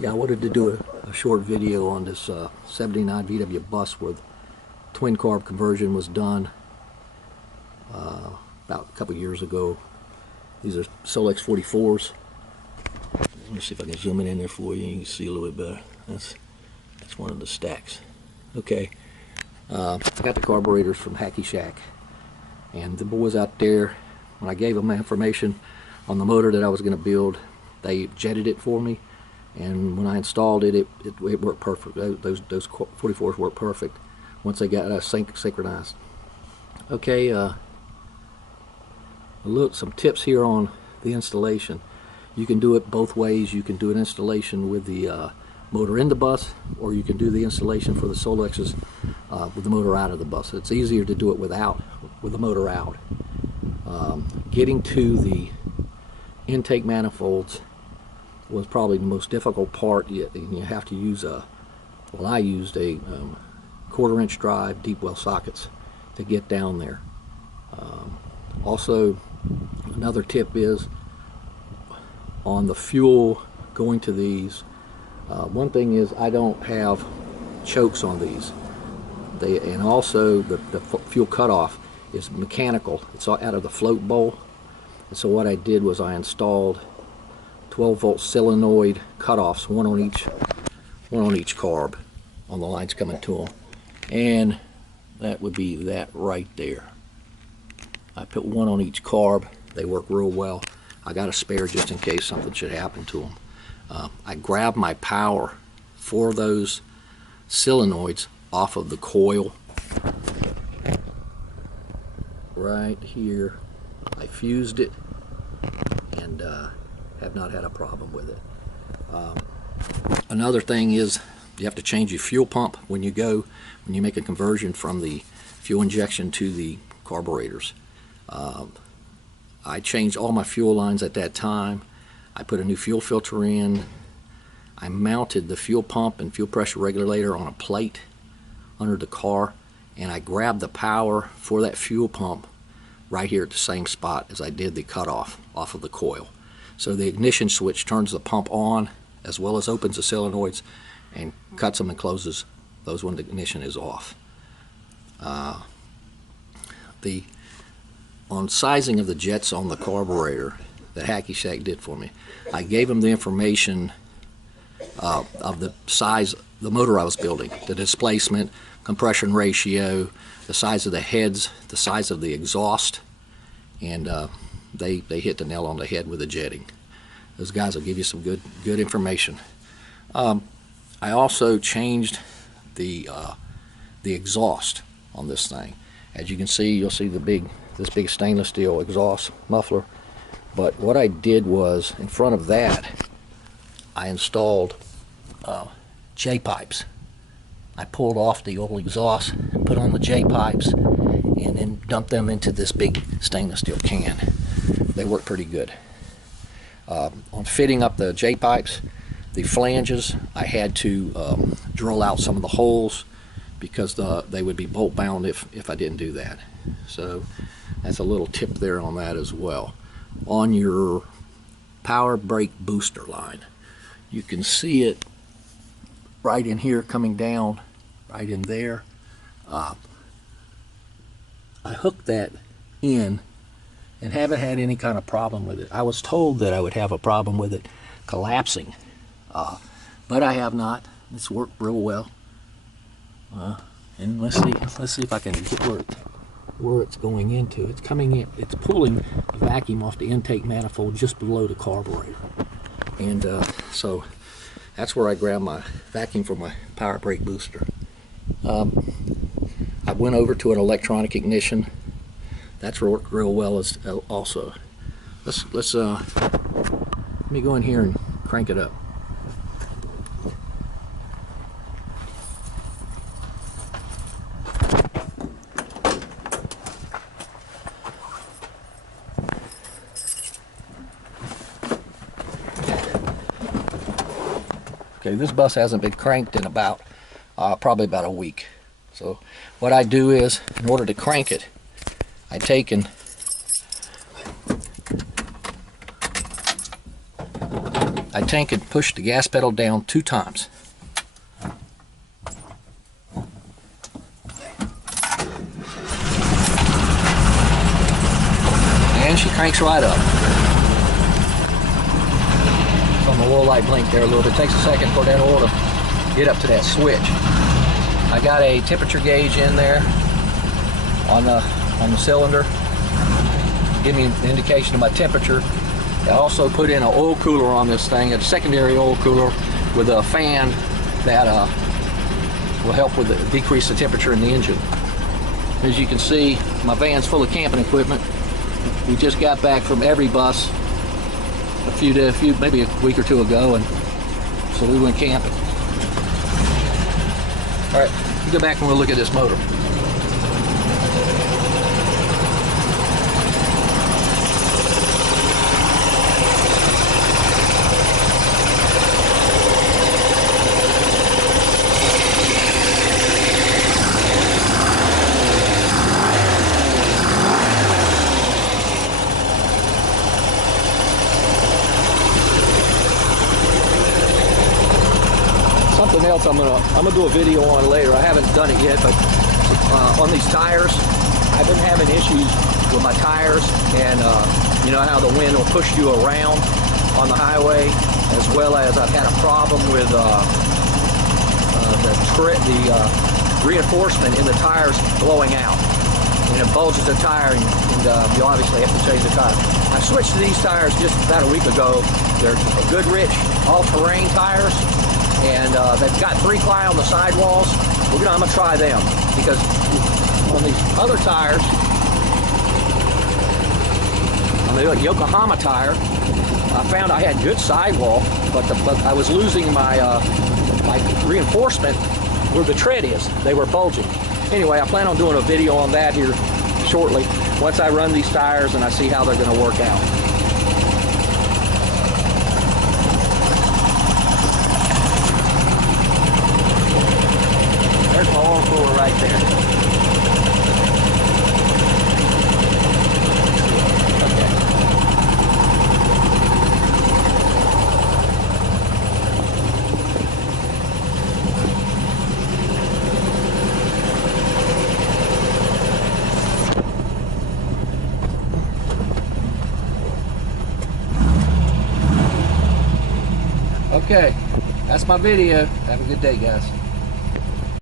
Yeah, I wanted to do a short video on this 79 VW bus where the twin carb conversion was done about a couple years ago. These are Solex 44s. Let me see if I can zoom it in there for you. You can see a little bit better. That's one of the stacks. Okay, I got the carburetors from Kaddie Shack, and the boys out there, when I gave them my information on the motor that I was going to build, they jetted it for me. And when I installed it, it worked perfect. Those 44s worked perfect once they got synchronized. Okay, look, some tips here on the installation. You can do it both ways. You can do an installation with the motor in the bus, or you can do the installation for the Solexes with the motor out of the bus. It's easier to do it with the motor out. Getting to the intake manifolds was probably the most difficult part. You have to use well, I used a 1/4 inch drive deep well sockets to get down there. Also, another tip is on the fuel going to these. One thing is I don't have chokes on these. And also the fuel cutoff is mechanical. It's out of the float bowl. And so what I did was I installed 12-volt solenoid cutoffs, one on each carb on the lines coming to them, and that would be that right there. I put one on each carb. They work real well. I got a spare just in case something should happen to them. I grabbed my power for those solenoids off of the coil right here. I fused it and have not had a problem with it. Another thing is you have to change your fuel pump when you make a conversion from the fuel injection to the carburetors. I changed all my fuel lines at that time. I put a new fuel filter in. I mounted the fuel pump and fuel pressure regulator on a plate under the car, and I grabbed the power for that fuel pump right here at the same spot as I did the cutoff off of the coil. So the ignition switch turns the pump on as well as opens the solenoids and cuts them and closes those when the ignition is off. On sizing of the jets on the carburetor that Kaddie Shack did for me, I gave them the information of the size, the motor I was building, the displacement, compression ratio, the size of the heads, the size of the exhaust, and they hit the nail on the head with the jetting. Those guys will give you some good information. I also changed the exhaust on this thing. As you can see, you'll see this big stainless steel exhaust muffler. But what I did was, in front of that, I installed J-pipes. I pulled off the old exhaust, put on the J-pipes, and then dumped them into this big stainless steel can. They work pretty good. On fitting up the J-pipes, the flanges, I had to drill out some of the holes because they would be bolt bound if I didn't do that. So that's a little tip there on that as well. On your power brake booster line, you can see it right in here coming down, right in there. I hooked that in and haven't had any kind of problem with it. I was told that I would have a problem with it collapsing, but I have not. It's worked real well. And let's see if I can get where it's going into. It's coming in. It's pulling the vacuum off the intake manifold just below the carburetor, and so that's where I grab my vacuum for my power brake booster. I went over to an electronic ignition. That's worked real well as also. Let me go in here and crank it up. Okay, this bus hasn't been cranked in probably about a week. So what I do is, in order to crank it, I take and I tank and push the gas pedal down 2 times. And she cranks right up. So the oil light blinked there a little bit. It takes a second for that oil to get up to that switch. I got a temperature gauge in there on the cylinder, give me an indication of my temperature. I also put in an oil cooler on this thing, a secondary oil cooler with a fan that will help with decrease the temperature in the engine. As you can see, my van's full of camping equipment. We just got back from every bus maybe a week or 2 ago, and so we went camping. All right, we'll go back and we'll look at this motor. Something else I'm gonna do a video on later. I haven't done it yet, but on these tires, I've been having issues with my tires, and you know how the wind will push you around on the highway, as well as I've had a problem with the reinforcement in the tires blowing out, and it bulges the tire, and you obviously have to change the tire. I switched to these tires just about a week ago. They're good, rich, all-terrain tires. And they've got 3-ply on the sidewalls. I'm gonna try them, because on these other tires, on the Yokohama tire, I found I had good sidewall, but I was losing my my reinforcement where the tread is. They were bulging. Anyway, I plan on doing a video on that here shortly, once I run these tires and I see how they're gonna work out. There's my oil cooler right there. Okay, that's my video. Have a good day, guys.